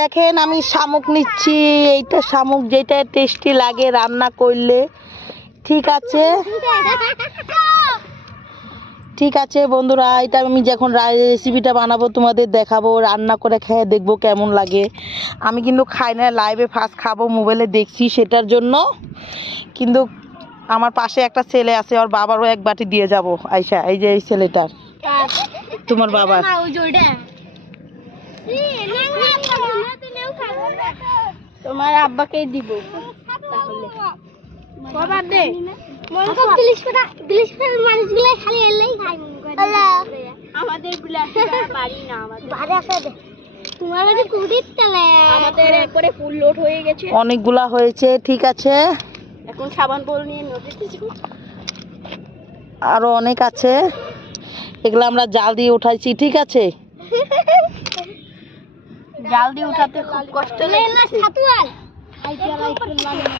দেখেন আমি শামুক নিচ্ছি, এইটা শামুক যেটা টেস্টি লাগে রান্না করলে। ঠিক আছে ঠিক আছে বন্ধুরা, এটা আমি যখন রেসিপিটা বানাবো তোমাদের দেখাবো, রান্না করে খেয়ে দেখবো কেমন লাগে। আমি কিন্তু খাই না, লাইভে ফার্স্ট খাবো, মোবাইলে দেখছি সেটার জন্য। কিন্তু আমার পাশে একটা ছেলে আছে, ওর বাবারও এক বাটি দিয়ে যাব আয়শা। এই যে এই ছেলেটার, তোমার বাবার। তোমার আব্বাকেই দিব অনেকগুলা হয়েছে। ঠিক আছে, এখন সাবান বল নিয়ে আরো অনেক আছে, এগুলো আমরা জাল দিয়ে উঠাইছি। ঠিক আছে, জাল দিয়ে উঠাতে খুব কষ্ট লাগে।